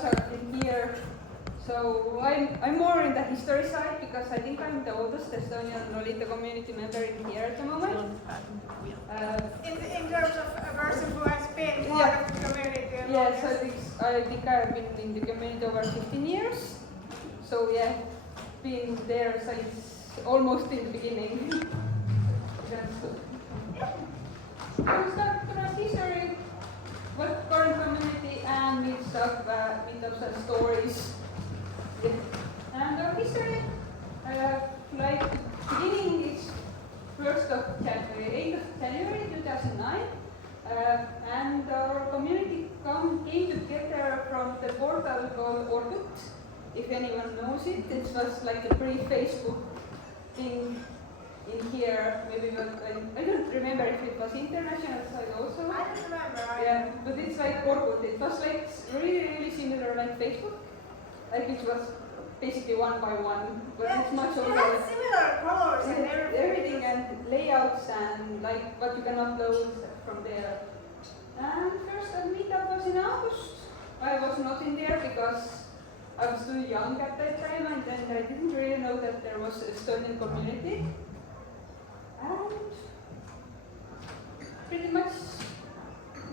meetups are in here. So I'm more in the history side because I think I'm the oldest Estonian Lolita community member in here at the moment. In terms of a person who has been part of the community. Yes, I think I've been in the community over 15 years. So yeah, been there since almost in the beginning. We'll start from history, what current community and meetups and stories. And our history, like beginning is 8th of January 2009, and our community came together from the portal called Orkut. If anyone knows it, it was like a pre-Facebook thing in here. Maybe I don't remember if it was international side also. I don't remember. Yeah, but it's like Orkut. It was like really similar like Facebook. Like it was basically one by one, but it's much older. It had similar colors and everything and layouts and like what you can upload from there. And first meetup was in August. I was not in there because I was too young at that time, and then I didn't really know that there was an Estonian community. And pretty much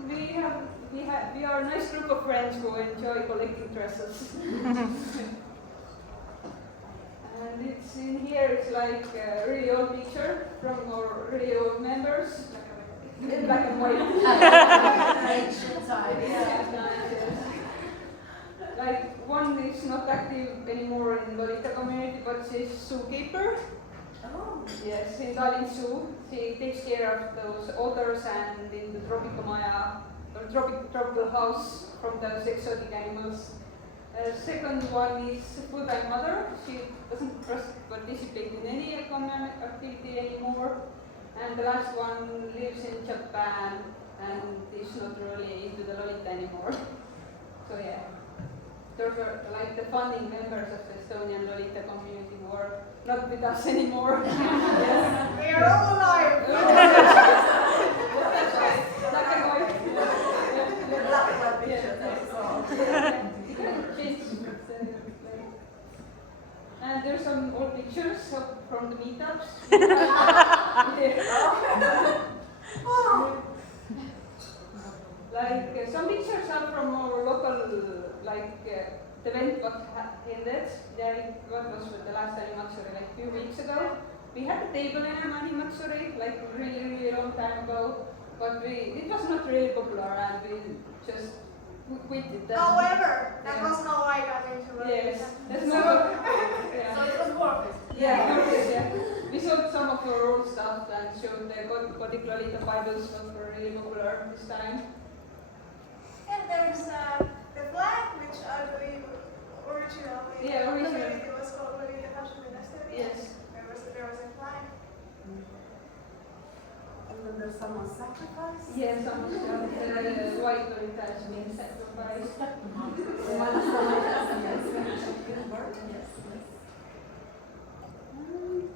we are a nice group of friends who enjoy collecting dresses. And it's in here, it's like a really old picture from our really old members. In black and white. Like one is not active anymore in Lolita community, but she's zookeeper. Oh. Yes, in Tallinn Zoo. She takes care of those otters and in the tropical house from those exotic animals. Second one is full-time mother. She doesn't participate in any economic activity anymore. And the last one lives in Japan and is not really into the Lolita anymore. So yeah, those are like the founding members of the Estonian Lolita community who are not with us anymore. Yes. We are all alive! That's right. Black and white. Black and white picture, that's all. And there's some old pictures from the meetups. Like some pictures are from our local, like the event what ended. What was the last Animatsuri, like a few weeks ago. We had a table in Animatsuri, like really long time ago, but it was not really popular and we just quit it. However, that was how I got into it. Yes, that's So, So it was worth it. Yeah. We sold some of our old stuff and showed the Gothic Lolita Bibles that were really popular this time. and there's the flag, which I believe originally originally. it was called Lolita Fashion in Estonia. Yes. There was a flag. And then there's someone's sacrifice. Yes, some of the white Lolita has been sacrificed. Yes.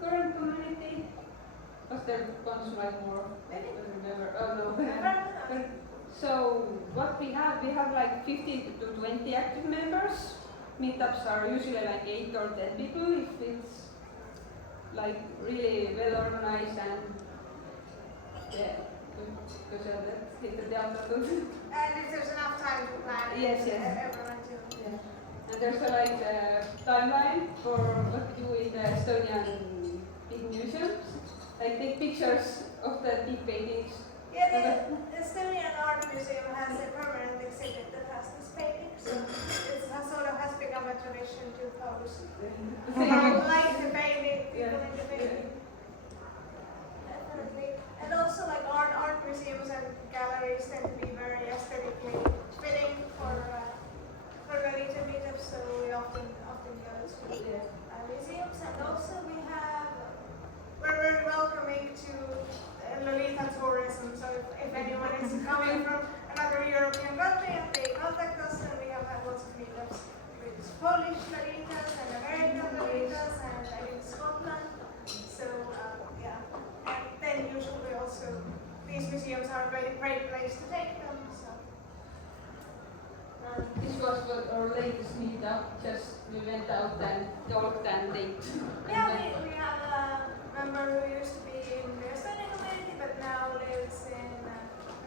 Current community, was there ones like more? I don't remember. Oh no. So what we have like 15 to 20 active members. Meetups are usually like 8 or 10 people if it's like really well organized and because that's hit the teatri. And if there's enough time to plan, Yes. everyone to. Yeah. And there's like a timeline for what we do in the Estonian big museums. Like take pictures of the big paintings. Yeah, the Estonian Art Museum has a permanent exhibit that has this painting, so it sort of has become a tradition to pose. Like the painting, people in the painting. Definitely. And also like art museums and galleries tend to be very aesthetically fitting for Lolita meetups, so we often go to museums. And also we're very welcoming to Lolita tourism, so if anyone is coming from another European country and they contact us, and we have had lots of meetups with Polish Lolitas and American Lolitas and I think Scotland. So and then usually also these museums are a great place to take them. So. This was what our latest meetup. Just we went out and talked and ate. Yeah, we have a member who used to be in the Estonian community but now lives in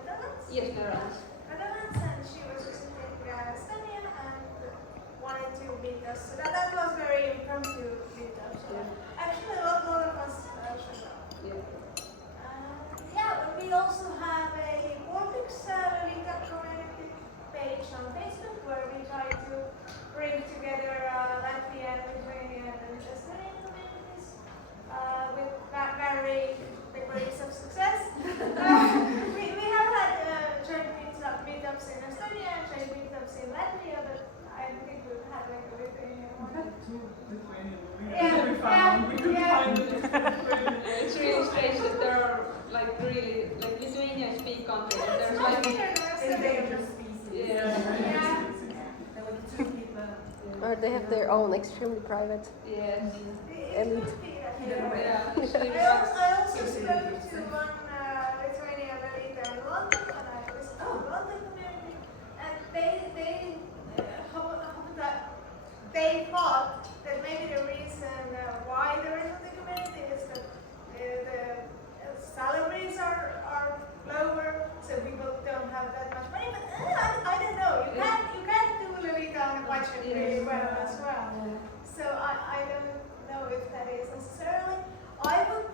Netherlands. Yes, Netherlands. Netherlands, and she was visiting Estonia and wanted to meet us. So that was very impromptu meetup. So actually, a lot of us showed up. Yeah. Yeah, but we also have a Baltics Lolita community page on Facebook where we try to bring together Latvian, Lithuanian, and Estonian communities with varying degrees of success. We have had joint meetups in Estonia and joint meetups in Latvia, but I think we've had like a Lithuanian one. Two Lithuanian. We couldn't find it. It's really strange that there are like really like Lithuania is big country. And there's like Endangered species. Yeah. And like two people. Or they have their own extremely private. Yes. It could be that. I also spoke to one Lithuanian Lolita in London when I was in the London community, and they thought that maybe the reason why there isn't a community is that the salaries are lower, so people don't have that much money. But I don't know. You can't do Lolita on a budget really well as well. So I don't know if that is necessarily. I would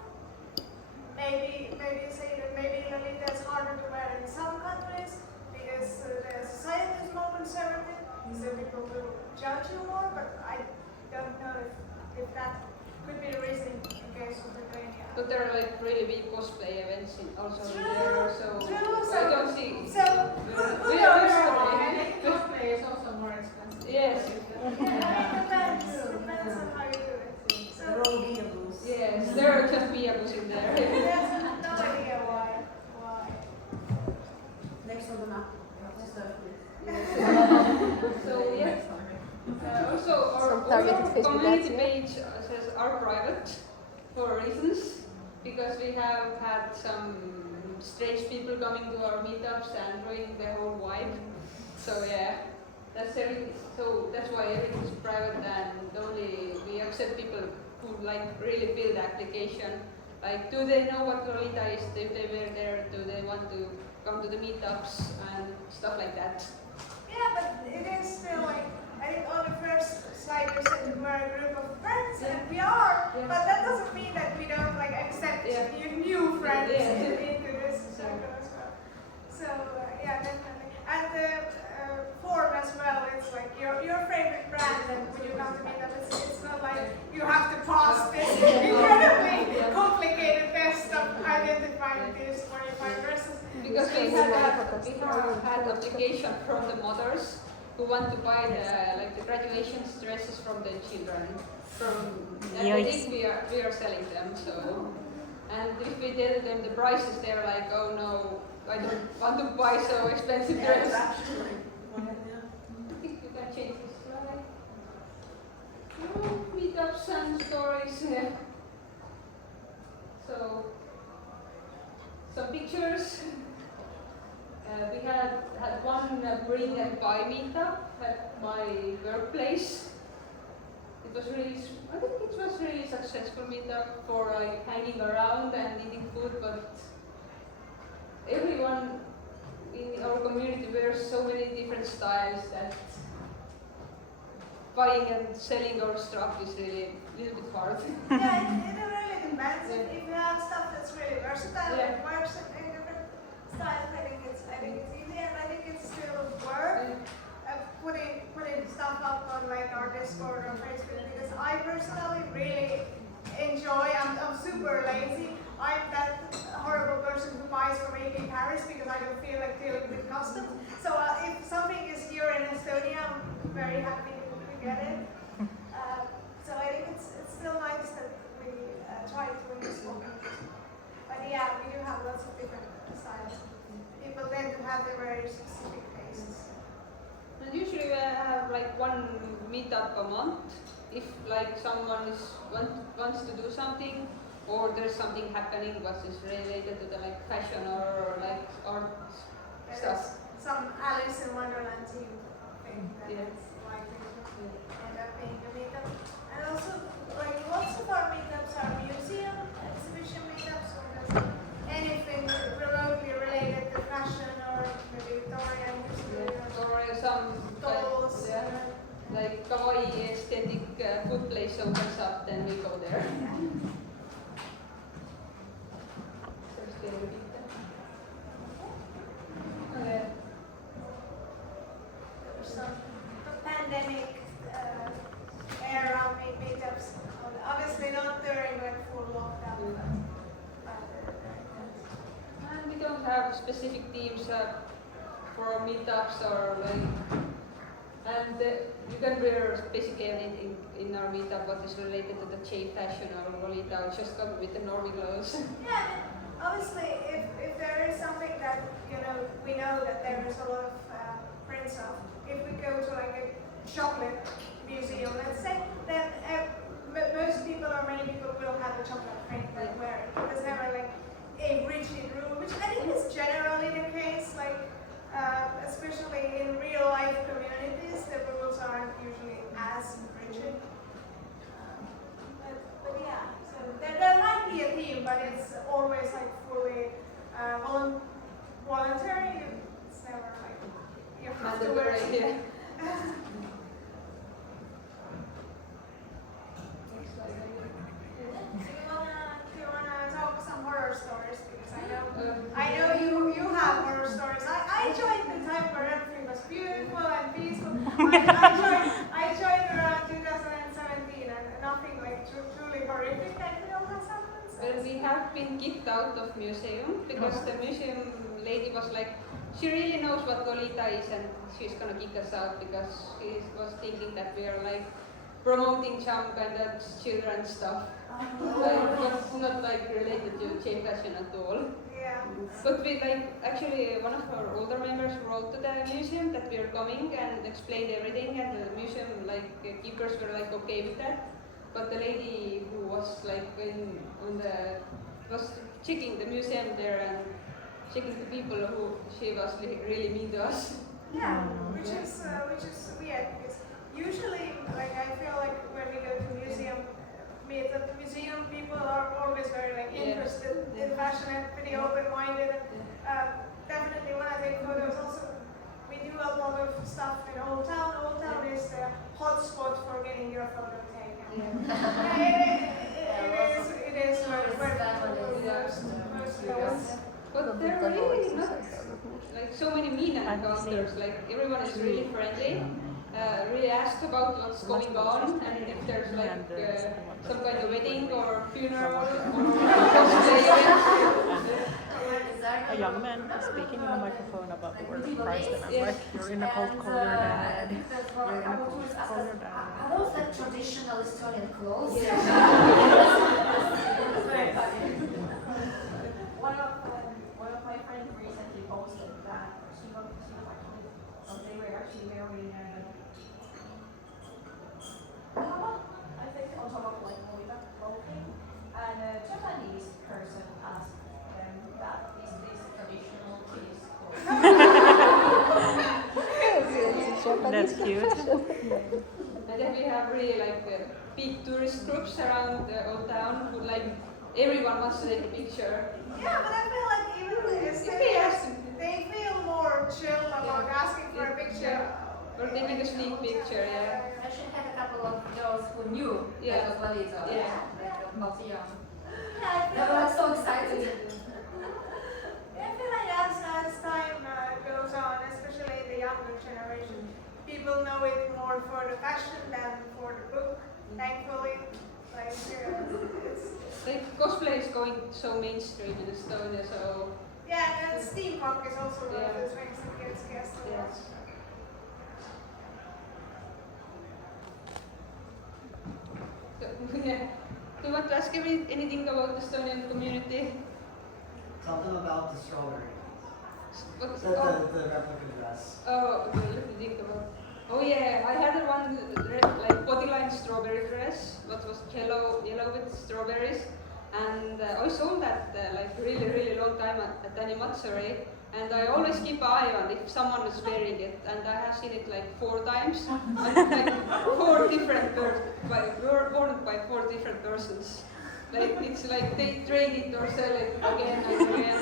maybe say that maybe Lolita is harder to wear in some countries because the society is more conservative, so people will judge you more. But I don't know if that could be the reason in case of Lithuania. But there are like really big cosplay events in also True, there, so true, I don't see. So who knows? Cosplay is also more expensive. Yes. Yeah, it depends on how you do it. So They're all vehicles. Yes, there are just vehicles in there. there's no idea why. Next on the map. To start with. So yeah. Also, our Some targeted Facebook community ads, yeah. page says are private for reasons because we have had some strange people coming to our meetups and ruining the whole vibe. So yeah, that's everything. So that's why everything is private and only we accept people who like really fill the application. Like, do they know what Lolita is? If they were there, do they want to come to the meetups and stuff like that? Yeah, but it is still like, I think on the first slide you said we're a group of friends, and we are, but that doesn't mean that we don't like accept new friends into this circle as well. So yeah, definitely. And the form as well, it's like your favorite brand, and when you come to meet them, it's not like you have to pass this incredibly complicated test of identifying these 25 dresses. Because we have had application from the mothers who want to buy the graduation dresses from the children. And I think we are selling them. So, and if we tell them the prices, they're like, oh no, I don't want to buy so expensive dress. I think we can change this slide. Meetups and stories. So, some pictures. We had one bring and buy meetup at my workplace. It was really, I think it was really successful meetup for like hanging around and eating food, but everyone in our community wears so many different styles that buying and selling our stuff is really a little bit hard. Yeah, it really depends. If you have stuff that's really versatile, it works in different styles. I think it's easy, and I think it's still worth putting stuff up on like our Discord or Facebook, because I personally really enjoy. I'm super lazy. I'm that horrible person who buys from AK Paris because I don't feel like dealing with customs. So if something is here in Estonia, I'm very happy to get it. So I think it's still nice that we try to install it. But yeah, we do have lots of different styles. People tend to have their very specific tastes. And usually we have like one meetup a month. If like someone wants to do something, or there's something happening what is related to the like fashion or like art stuff. Some Alice in Wonderland team talking, then Yeah. it's likely to end up being a meetup. And also, like lots of our meetups are museum exhibition meetups, or just anything remotely related to fashion or maybe Victorian history or Or some dolls. yeah, like kawaii aesthetic food place opens up, then we go there. Some pandemic era meetups, obviously not during like full lockdown. And we don't have specific teams for meetups or like, and you can wear basically anything in our meetup what is related to the J fashion or Lolita, just come with the normie clothes. Yeah, I mean, obviously, if there is something that we know that there is a lot of prints of. If we go to like a chocolate museum, let's say, then most people or many people will have a chocolate print that wear it. There's never like a rigid rule, which I think is generally the case. Like especially in real life communities, the rules aren't usually as rigid. But yeah, so there might be a theme, but it's always like fully voluntary. It's never like you have to wear it. Yeah. Do you wanna talk some horror stories? Because I know you have horror stories. I joined the time where everything was beautiful and peaceful. I joined around 2017 and nothing like truly horrific I feel has happened. Well, we have been kicked out of museum because the museum lady was like, she really knows what Lolita is and she's gonna kick us out because she was thinking that we are like promoting some kind of children's stuff. Like, what's not like related to J fashion at all. Yeah. But we like, actually one of our older members wrote to the museum that we are coming and explained everything, and the museum like keepers were like okay with that. But the lady who was like was checking the museum there and checking the people who she was really mean to us. Yeah, which is weird because usually, like I feel like when we go to museum, the museum people are always very like interested in fashion and pretty open-minded. Definitely when I take photos, also we do a lot of stuff in Old Town. Old Town is the hotspot for getting your photo taken. It is where people most go. But there are really not like so many mean encounters. Like everyone is really friendly, really ask about what's going on, and if there's like some kind of wedding or funeral or cosplay event. A young man is speaking in the microphone about the word Christ, and I'm like, you're in a cult color dad. You're in a cult color dad. Are those like traditional Estonian clothes? One of my friends recently posted that she was actually, they were actually wearing I think on top of like Lolita clothing, and a Japanese person asked them that is this traditional British clothes? That's cute. And then we have really like big tourist groups around the old town who like everyone wants to take a picture. Yeah, but I feel like even the Estonians, they feel more chill about asking for a picture. Or they make a sneak picture, yeah. I should have a couple of girls who knew Yeah. that was Lolita. Yeah. Not young. Yeah, They were like so excited. I feel like as time goes on, especially the younger generation, people know it more for the fashion than for the book, thankfully. Like, it's, Like cosplay is going so mainstream in Estonia, so yeah, and steampunk is also one of Yeah. those things that gets guessed a lot. yes. So, yeah. Do you want to ask me anything about the Estonian community? Something about the strawberry. What's, The replica dress. oh, okay, let me think about. Oh yeah, I had one like bodyline strawberry dress, what was yellow with strawberries, and I saw that like really long time at Animatsuri, And I always keep an eye on if someone is wearing it, and I have seen it like 4 times, and like 4 different worn by 4 different persons. Like it's like they trade it or sell it again and again.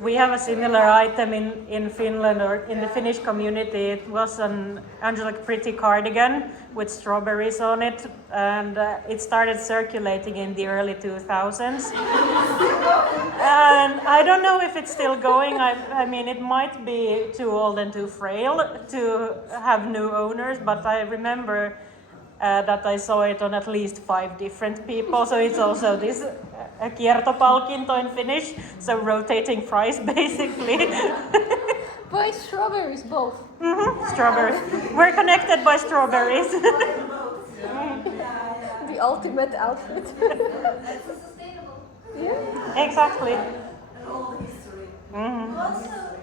We have a similar item in Finland or in the Finnish community. It was an angelic pretty cardigan with strawberries on it, and it started circulating in the early 2000s. And I don't know if it's still going. I mean, it might be too old and too frail to have new owners, but I remember that I saw it on at least 5 different people. So it's also this kiertopalkinto in Finnish, so rotating price basically. Buy strawberries, both. Strawberries. We're connected by strawberries. The ultimate outfit. That's a sustainable. Yeah. Exactly. An old history. Also,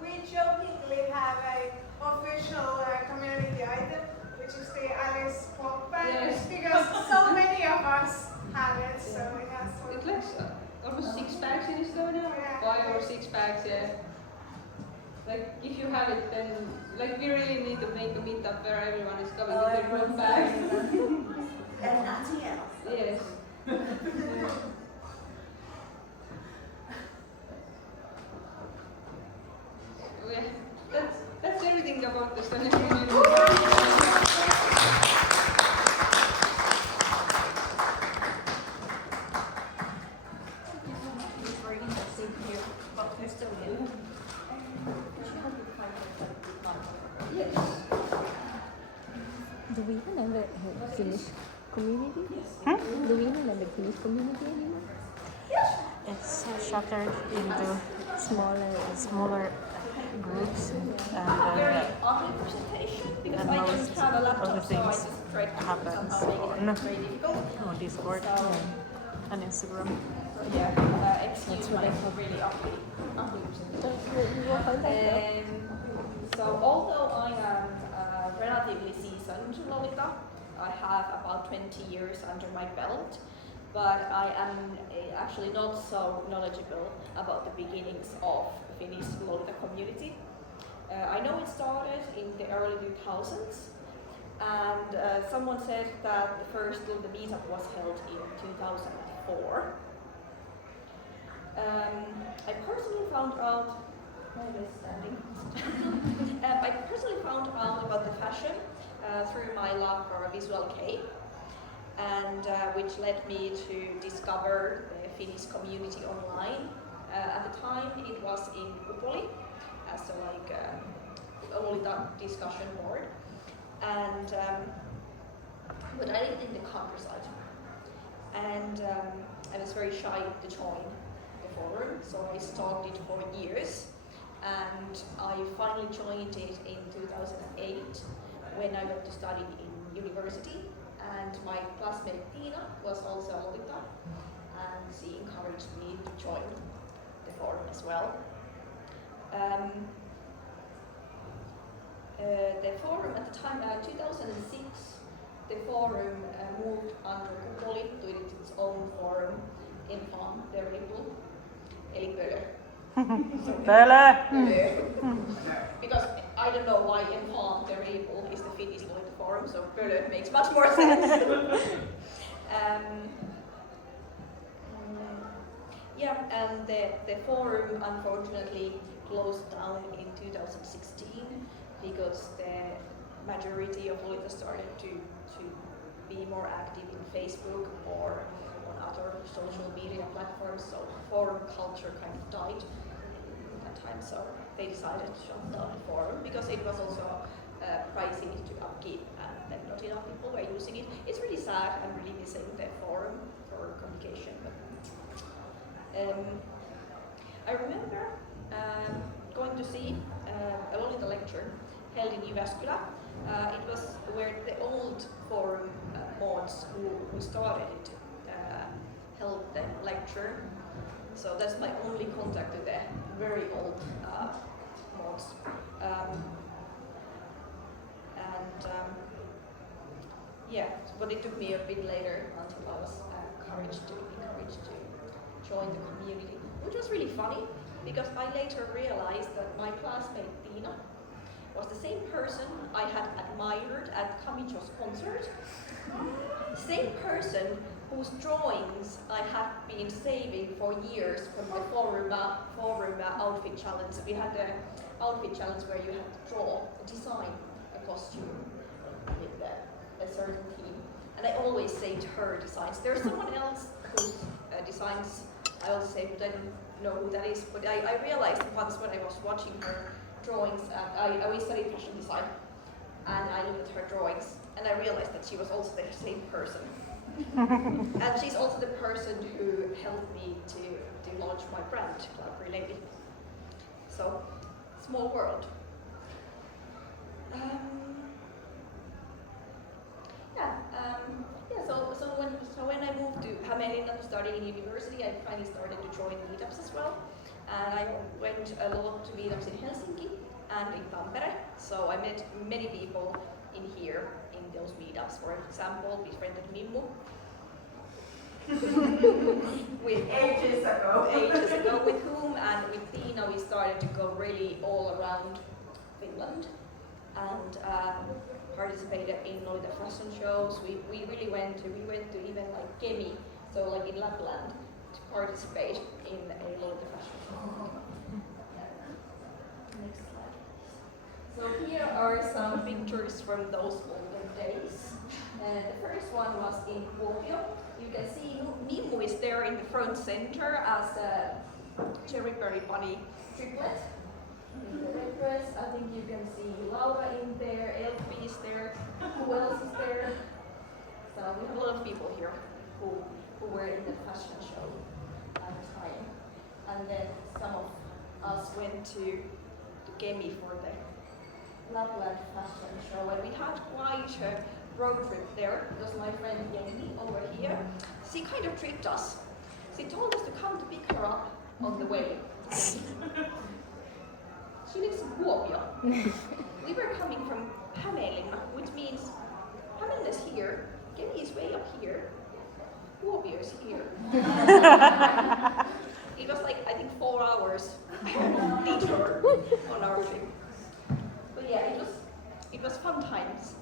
we jokingly have an official community item, which is the Alice clock bag, Yes. because so many of us have it, so it has to. It looks almost 6 packs in Estonia, Yeah. 5 or 6 packs, yeah. Like if you have it, then like we really need to make a meetup where everyone is coming with their own bag. And nothing else. Yes. So, yeah, that's everything about the Estonian community. It's very interesting to hear about Estonian. Yes. Do we even have a Finnish community? Do we even have a Finnish community anymore? It's shattered into Smaller. groups, Very and ugly presentation because and I most don't have a of the laptop, so I things just tried to happens somehow make it on very difficult. on Discord So, and Instagram. so yeah, excuse That's what my I thought. really ugly presentation. We will find that out. So although I am relatively seasoned Lolita, I have about 20 years under my belt, but I am actually not so knowledgeable about the beginnings of Finnish Lolita community. I know it started in the early 2000s, and someone said that the first Lolita meetup was held in 2004. I personally found out I personally found out about the fashion through my love for visual kei, and which led me to discover the Finnish community online. At the time, it was in Upoli, as a Lolita discussion board, and but I lived in the countryside, and I was very shy to join the forum, so I stalked it for years. And I finally joined it in 2008 when I went to study in university, and my classmate Tina was also a Lolita, and she encouraged me to join the forum as well. The forum at the time, 2006, the forum moved under Kupoli to its own forum in the Ripple, eli Pölö. Pölö! Because I don't know why in the Ripple is the Finnish Lolita forum, so Pölö makes much more sense. Yeah, and the forum unfortunately closed down in 2016 because the majority of Lolita started to be more active in Facebook or on other social media platforms, so forum culture kind of died at that time, so they decided to shut down the forum because it was also pricey to upkeep and not enough people were using it. It's really sad. I'm really missing the forum for communication. But I remember going to see a Lolita lecture held in Jyväskylä. It was where the old forum mods who started it held the lecture. So that's my only contact with the very old mods. Yeah, but it took me a bit later until I was encouraged to join the community, which was really funny because I later realized that my classmate Tiina was the same person I had admired at Kamicho's concert, same person whose drawings I had been saving for years from the forum outfit challenge. We had an outfit challenge where you had to design a costume with a certain theme. And I always saved her designs. There's someone else whose designs I also saved, but I don't know who that is. But I realized once when I was watching her drawings, I always studied fashion design, and I looked at her drawings, and I realized that she was also the same person. And she's also the person who helped me to launch my brand, Cloudberry Lady. So, small world. So when I moved to Hämeenlinna studying in university, I finally started to join meetups as well. And I went a lot to meetups in Helsinki and in Tampere. So I met many people in here in those meetups. For example, we befriended Mimmu. Ages ago. With whom and with Tiina we started to go really all around Finland and participated in all the fashion shows. We really went to even like Kemi, so like in Lapland, to participate in a lot of the fashion shows. Next slide. So here are some pictures from those olden days. The first one was in Kuopio. You can see Mimmu is there in the front center as a cherry berry bunny triplet. In the red dress, I think you can see Laura in there, Elfi is there, who else is there? So we have a lot of people here who were in the fashion show at the time. And then some of us went to Kemi for the Lapland fashion show, and we had quite a road trip there because my friend Jenny over here, she kind of tricked us. She told us to come to pick her up on the way. She lives in Kuopio. We were coming from Hämeenlinna, which means Hämeenlinna is here, Kemi is way up here, Kuopio is here. It was like, I think, 4 hours detour on our trip. But yeah, it was fun times.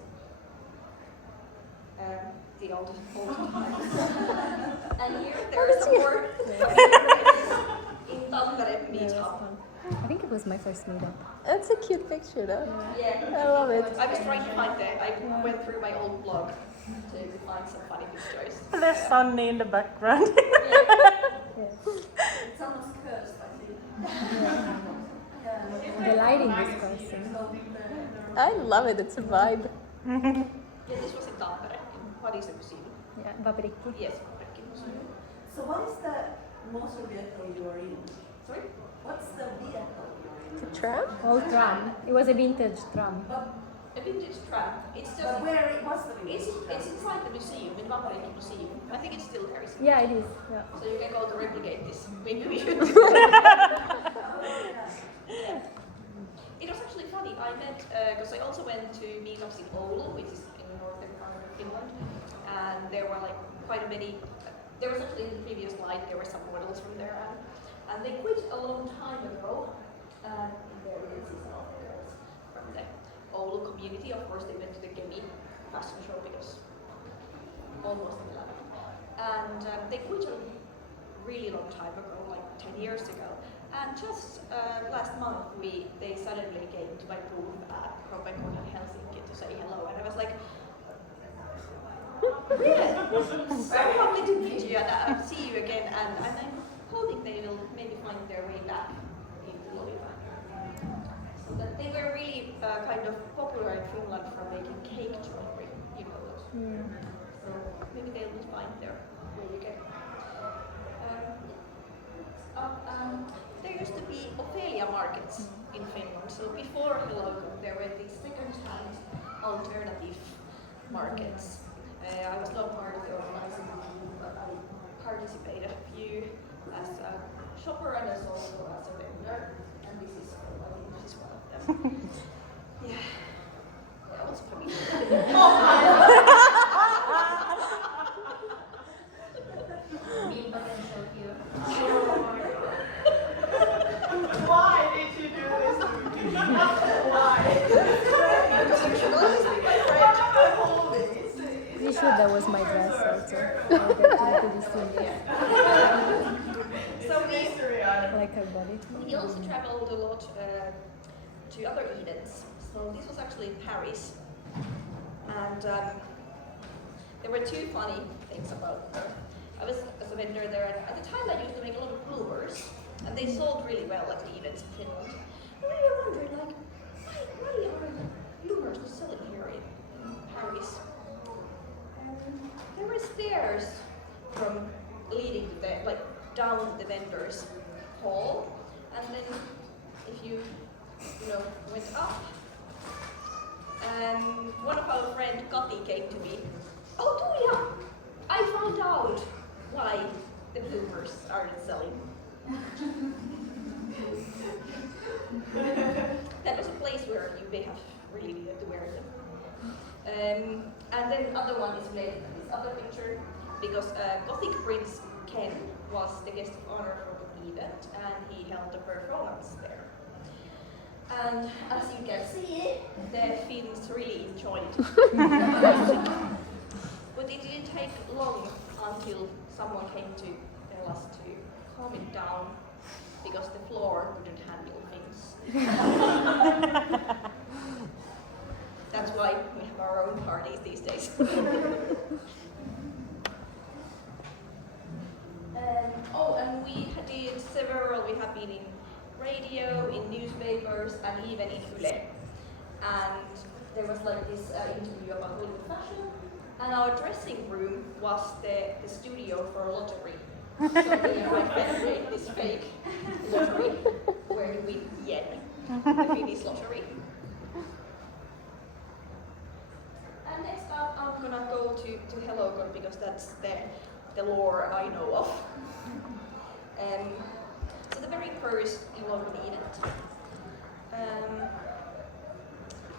The old times. And here there are some more in Tampere meetup. I think it was my first meetup. That's a cute picture though. Yeah, I love it. I was trying to find I went through my old blog to find some funny pictures. There's Sunny in the background. It's almost cursed, I think. The lighting is awesome. I love it, it's a vibe. Yeah, this was in Tampere. What is the museum? Yeah, Vaperikki. Yes, Vaperikki Museum. So what is the motor vehicle you are in? Sorry? What's the vehicle you're in? The tram? Old tram. It was a vintage tram. A vintage tram. It's just. But where it was the It's vintage inside the museum, in Vaperikki Museum. I think it's still there. Isn't it? Yeah, it is. Yeah. So you can go to replicate this. Maybe we should. It was actually funny. I met, because I also went to meetups in Oulu, which is in the northern part of Finland, and there were like quite many. There was actually in the previous slide there were some models from there, and they quit a long time ago. And there we can see some of the girls from the Oulu community. Of course, they went to the Kemi fashion show because almost 11. And they quit a really long time ago, like 10 years ago. And just last month, they suddenly came to my booth at Robecon in Helsinki to say hello, and I was like, really? So lovely to meet you and see you again, and I'm hoping they will maybe find their way back into Loiva. So that they were really kind of popular in Finland for making cake jewelry, you know those. So maybe they will find their way again. There used to be Ophelia markets in Finland. So before Hellocon, there were these second-hand alternative markets. I was not part of the organizing team, but I participated a few as a shopper and as also as a vendor. And this is one of them. Yeah. That was funny. Mean potential here. thought that was my dress also. I got to this thing. So Like her body. we also traveled a lot to other events. So this was actually in Paris. And there were two funny things about her. I was as a vendor there, and at the time I used to make a lot of bloomers, and they sold really well at the events in Finland. And we were wondering, like, why are bloomers not selling here in Paris? There were stairs from leading to the, like, down to the vendors hall, and then if you went up, and one of our friend Kati came to me. Oh, Tuija, I found out why the bloomers aren't selling. That was a place where you may have really needed to wear them. And then the other one is related to this other picture, because Gothic Prince Ken was the guest of honor for the event, and he held a performance there. And as you can see, the Finns really enjoyed it. But it didn't take long until someone came to tell us to calm it down, because the floor couldn't handle things. That's why we have our own parties these days. And we did several, we have been in radio, in newspapers, and even in Yle. And there was like this interview about Hollywood fashion, and our dressing room was the studio for a lottery. So me and my friend made this fake lottery where you win yen, the Finnish lottery. And next up, I'm gonna go to Hellocon, because that's the lore I know of. So the very first Hellocon event,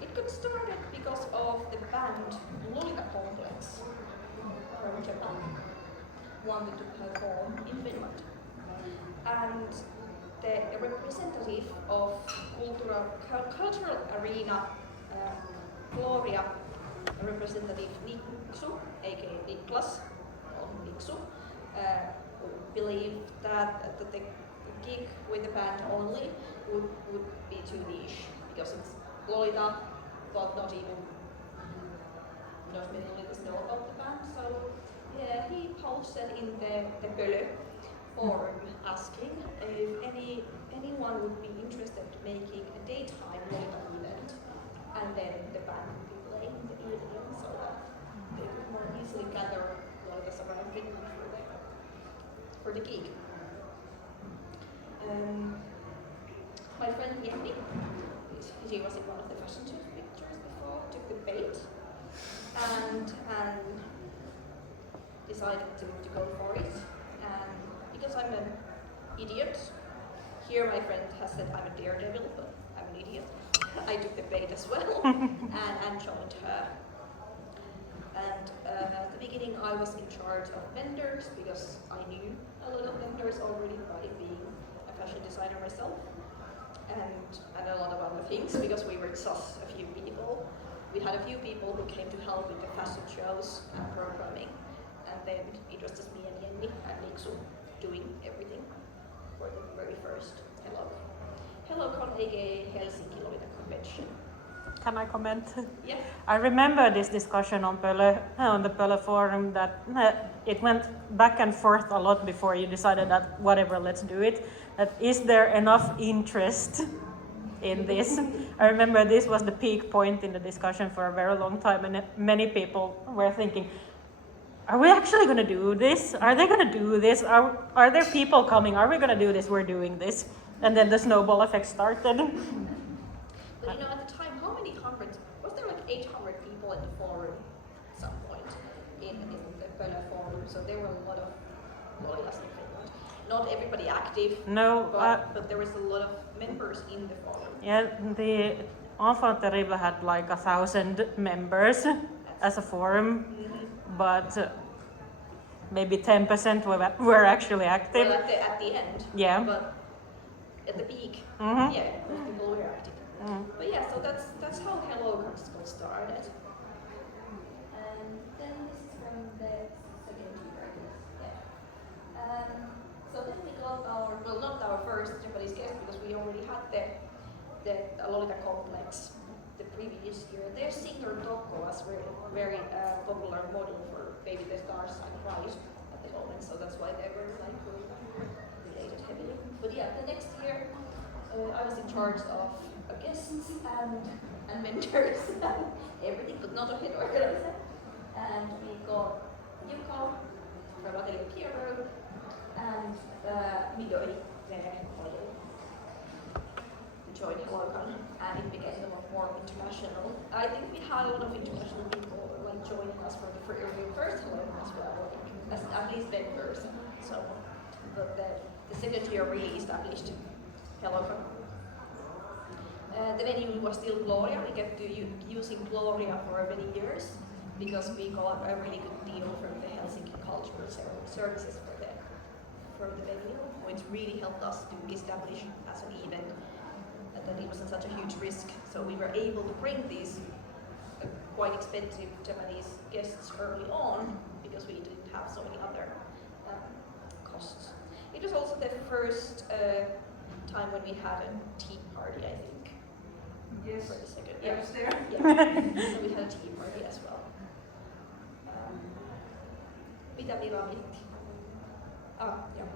it got started because of the band Lolita Complex from Japan wanted to perform in Finland. And the representative of cultural arena Gloria, representative Niksu, aka Niklas, or Niksu, believed that the gig with the band only would be too niche, because it's Lolita, but not even knows many Lolitas know about the band. So yeah, he posted in the Pölö forum asking if anyone would be interested in making a daytime Lolita event, and then the band would be playing in the evening, so that they could more easily gather Lolitas around Finland for the gig. My friend Jenny, she was in one of the fashion show pictures before, took the bait and decided to go for it. And because I'm an idiot, here my friend has said I'm a daredevil, but I'm an idiot. I took the bait as well and joined her. And at the beginning I was in charge of vendors, because I knew a lot of vendors already by being a fashion designer myself, and a lot of other things, because we were just a few people. We had a few people who came to help with the fashion shows and programming, and then it was just me and Jenny and Niksu doing everything for the very first Hellocon, aka Helsinki Lolita Convention. Can I comment? Yeah. I remember this discussion on the Pölö forum, that it went back and forth a lot before you decided that whatever, let's do it. That is there enough interest in this? I remember this was the peak point in the discussion for a very long time, and many people were thinking, are we actually going to do this? Are they going to do this? Are there people coming? Are we going to do this? We're doing this. And then the snowball effect started. But at the time, how many hundreds, was there like 800 people in the forum at some point in the Pölö forum? So there were a lot of Lolitas in Finland. Not everybody active, No, but there was a lot of members in the forum. yeah, the Enfant Terrible had like 1,000 members as a forum, but maybe 10% were actually active. Well, at the end. Yeah. But at the peak, Mhm. yeah, most people were active. But yeah, so that's how Hellocon got started. And then this is very popular model for Baby the Stars and Rise at the moment, so that's why they were like related heavily. But yeah, the next year I was in charge of guests and mentors and everything, but not a head organizer. And we got Yuko from Atelier Piero and Midori, the model, who joined Hellocon, and it became a lot more international. I think we had a lot of international people like joining us for the first Hellocon as well, as at least members and so on. But the second year really established Hellocon. The venue was still Gloria. We kept using Gloria for many years because we got a really good deal from the Helsinki Cultural Services from the venue, which really helped us to establish as an event that it wasn't such a huge risk. So we were able to bring these quite expensive Japanese guests early on because we didn't have so many other costs. It was also the first time when we had a tea party, I think. Yes, For the second, I was there. Yeah. So we had a tea party as well. Mitä Mira miettii? Yeah. Yeah.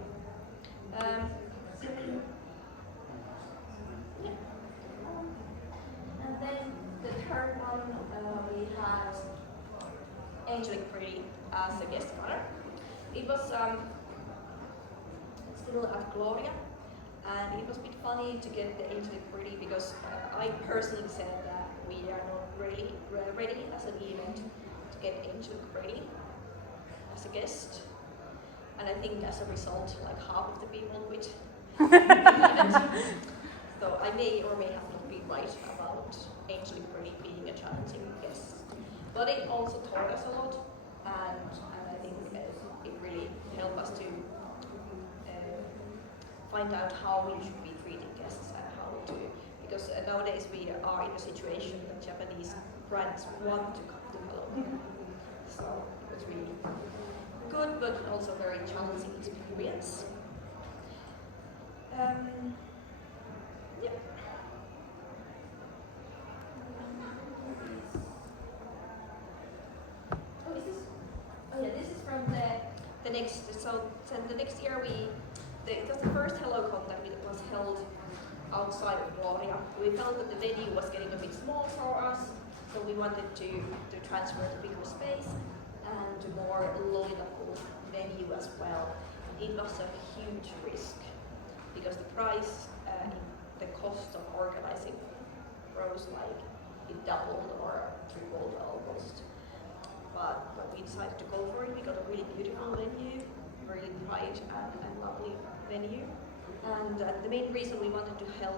And then the third one, we had Angelic Pretty as a guest runner. It was still at Gloria, and it was a bit funny to get the Angelic Pretty because I personally said that we are not really ready as an event to get Angelic Pretty as a guest. And I think as a result, like half of the people quit the event. So I may or may have not been right about Angelic Pretty being a challenging guest. But it also taught us a lot, and I think it really helped us to find out how we should be treating guests and how to, because nowadays we are in a situation that Japanese brands want to come to Hellocon. So it was really good, but also very challenging experience. Yeah. This is from the next. So the next year it was the first Hellocon that was held outside of Gloria. We felt that the venue was getting a bit small for us, so we wanted to transfer to bigger space and to more low-level venue as well. It was a huge risk because the price, the cost of organizing rose like it doubled or tripled almost. But we decided to go for it. We got a really beautiful venue, really bright and lovely venue. And the main reason we wanted to have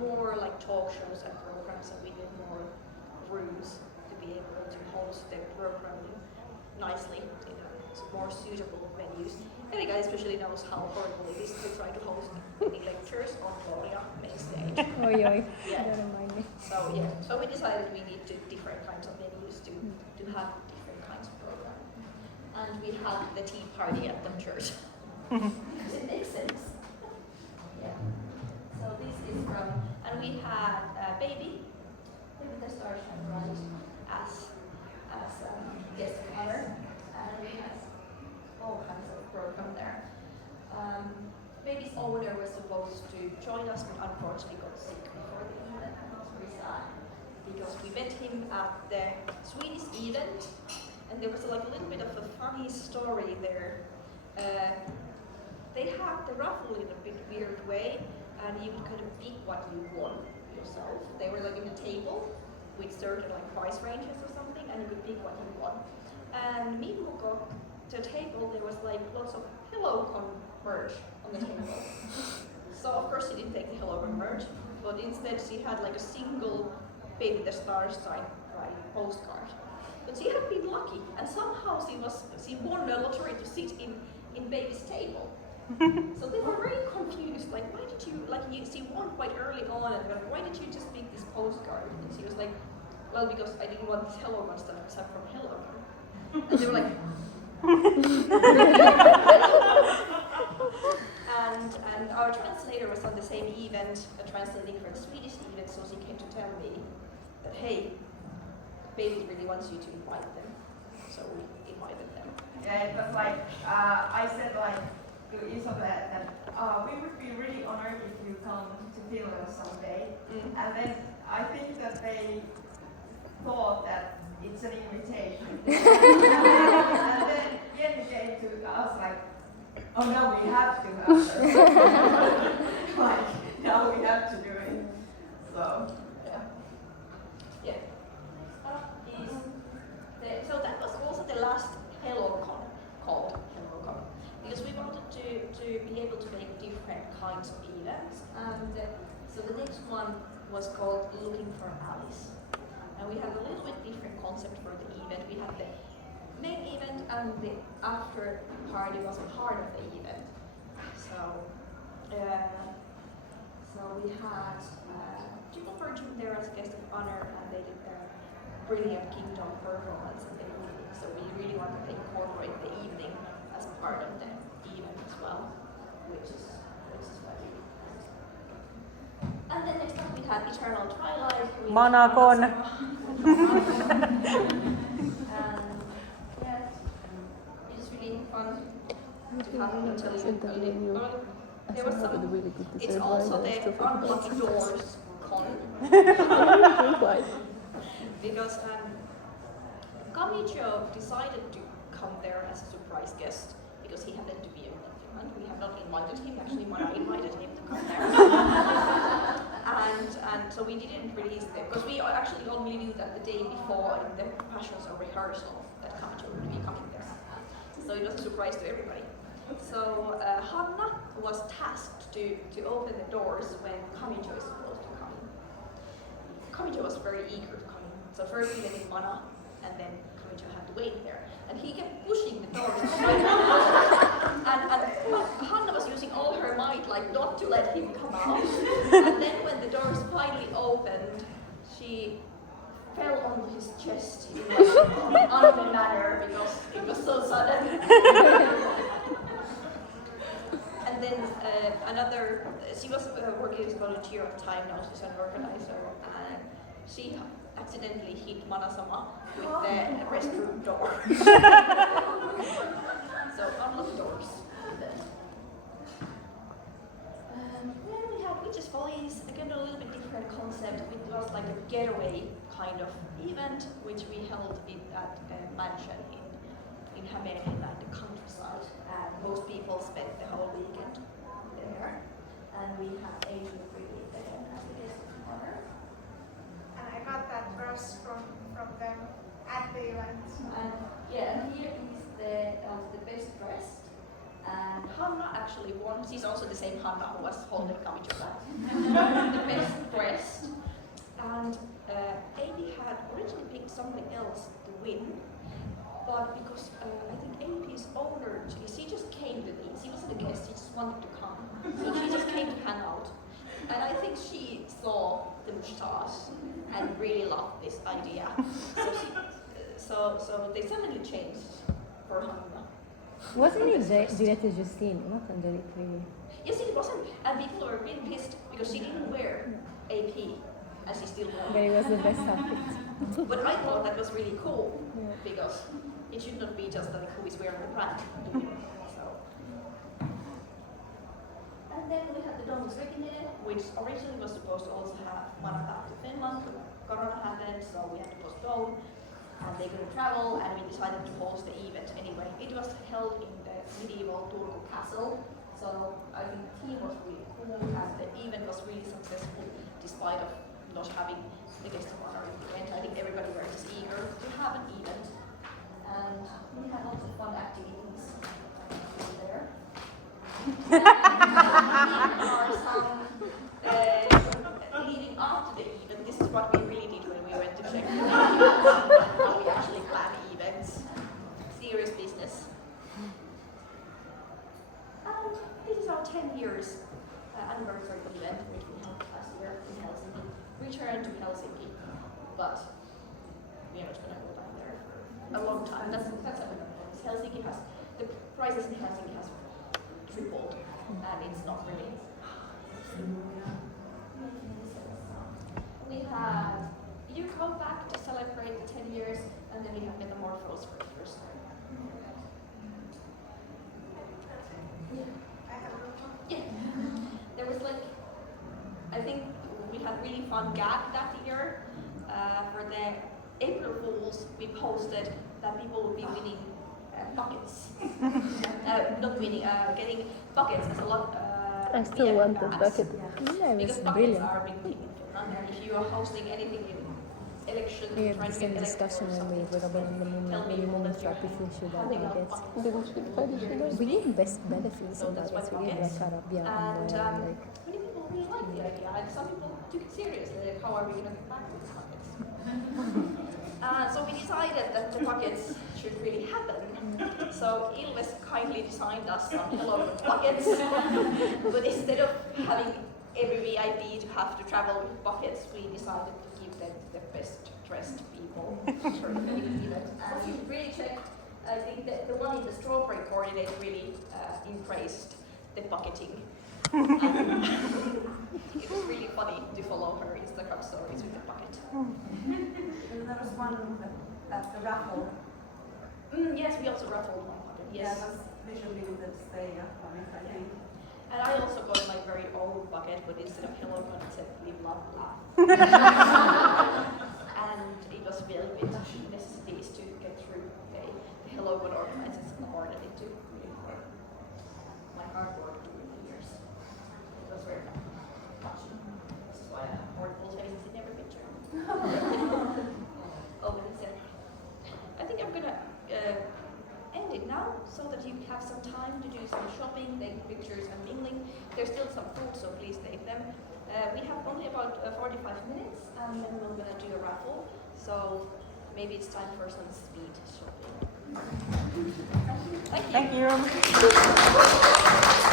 more like talk shows and programs, and we need more rooms to be able to host the programming nicely in more suitable venues. Erika especially knows how horrible it is to try to host any lectures on Gloria main stage. Oi, oi. Yeah. Don't remind me. So we decided we need different kinds of venues to have different kinds of programming. And we had the tea party at the church. Because it makes sense. Yeah. So this is from, and we had Baby the Stars and Rise as guest of honor, and we had all kinds of program there. Baby's owner was supposed to join us, but unfortunately got sick before the event, and was very sad because we met him at the Swedish event, and there was like a little bit of a funny story there. They had the raffle in a bit weird way, and you would kind of pick what you won yourself. They were like in a table with certain like price ranges or something, and you could pick what you won. And Mimmo got to a table, there was like lots of Hellocon merch on the table. So of course she didn't take the Hellocon merch, but instead she had like a single Baby the Stars signed postcard. But she had been lucky, and somehow she won the lottery to sit in Baby's table. So they were very confused, like why did you, she won quite early on, and like, why did you just make this postcard? And she was like, well, because I didn't want this Hellocon stuff except from Hellocon. And they were like, and our translator was on the same event, translating for the Swedish event, so she came to tell me that, hey, Baby really wants you to invite them, so we invited them. Yeah, it was like, I said like to Isabel that we would be really honored if you come to Finland someday. And then I think that they thought that it's an invitation. And then Jenny came to us like, oh no, we have to have her. Like, now we have to do it. So, Yeah. So that was also the last Hellocon called Hellocon, because we wanted to be able to make different kinds of events, and so the next one was called Looking for Alice. And we had a little bit different concept for the event. We had the main event, and the after party was a part of the event. So we had Triple Virgin there as a guest of honor, and they did their brilliant Kingdom performance. So we really wanted to incorporate the evening as part of the event as well, which is what we did. And then next up we had Eternal Twilight. Manakon. And yeah, it was really fun to have them there was some, it's also the Unlocked Doors con. Because Kamijo decided to come there as a surprise guest because he happened to be in Finland. We have not invited him, actually Mara invited him to come there. and so we didn't release them because we actually only knew that the day before in the passions of rehearsal that Kamijo would be coming there. So it was a surprise to everybody. So Hanna was tasked to open the doors when Kamijo is supposed to come. Kamijo was very eager to come. So first we let in Mana, and then Kamijo had to wait there. And he kept pushing the doors. and Hanna was using all her might, like not to let him come out. And then when the doors finally opened, she fell on his chest in an uneven manner because it was so sudden. And then she was working as a volunteer at the time, now she's an organizer, and she accidentally hit Manasama with the restroom door. So unlock doors. Then we had Witches' Follies, again a little bit different concept. It was like a getaway kind of event, which we held in that mansion in Hämeenlinna in the countryside. And most people spent the whole weekend there. And we had Asian Pretty there as a guest of honor. And I got that dress from them at the event. And yeah, and here is the best dressed. And Hanna actually won. She's also the same Hanna who was holding Kamijo back. The best dressed. And AB had originally picked something else to win. But because I think AP's owner, she just came to me. She wasn't a guest, she just wanted to come. So she just came to hang out. And I think she saw the moustache and really loved this idea. So they suddenly changed for Hanna. Wasn't it Juliette Justine, not Angelique really? Yes, it wasn't. And people were really pissed because she didn't wear AP, and she still won. But it was the best outfit. But I thought that was really cool, because it should not be just like who is wearing the brand. So. And then we had the Domus Regine, which originally was supposed to also have Mana back to Finland, but Corona happened, so we had to postpone. And they couldn't travel, and we decided to host the event anyway. It was held in the medieval Turku castle, so I think the team was really cool, and the event was really successful despite of not having the guest of honor at the end. I think everybody was just eager to have an event, and we had lots of fun activities there. There are some leading after the event. This is what we really did when we went to check how we actually plan events. Serious business. This is our 10 years anniversary event, which we held last year in Helsinki. Returned to Helsinki, but we are not going to go down there for a long time. That's Helsinki has the prices in Helsinki has tripled, and it's not really. We had. You come back to celebrate the 10 years, and then we have Metamorphose for the first time. Yeah. There was like, I think we had really fun gag that year. For the April Fools, we posted that people would be winning buckets. Not winning, getting buckets is a lot. I still want the bags. bucket. Yeah, it Because was buckets brilliant. are a big thing in Finland, and if you are hosting anything in election, We had trying the to get same elected discussion or when we something, were in the tell people moment that you're if we should have having a buckets. We did best benefits So in that's buckets. why We did buckets. like Arabia And and like many people really liked the idea, and some people took it seriously. Like, how are we going to get back with these buckets? So we decided that the buckets should really happen. So Ilves kindly designed us some Hellocon buckets, but instead of having every VIP to have to travel with buckets, we decided to give them the best dressed people during the event. And we really checked. I think that the one in the strawberry coordinate really embraced the bucketing. It was really funny to follow her Instagram stories with the bucket. And there was one at the raffle. Yes, we also raffled one bucket. Yes. Yeah, that's visually the stay up on it, I think. And I also got my very old bucket, but instead of Hellocon, it said live, love, laugh. And it was filled with necessities to get through the Hellocon organizers and ordered it to really for my cardboard during the years. It was very touching. This is why I have portable faces in every picture. Oh, but it's I think I'm gonna end it now so that you have some time to do some shopping, take pictures and mingling. There's still some food, so please take them. We have only about 45 minutes and then we're gonna do a raffle. So maybe it's time for some speed shopping. Thank you. Thank you.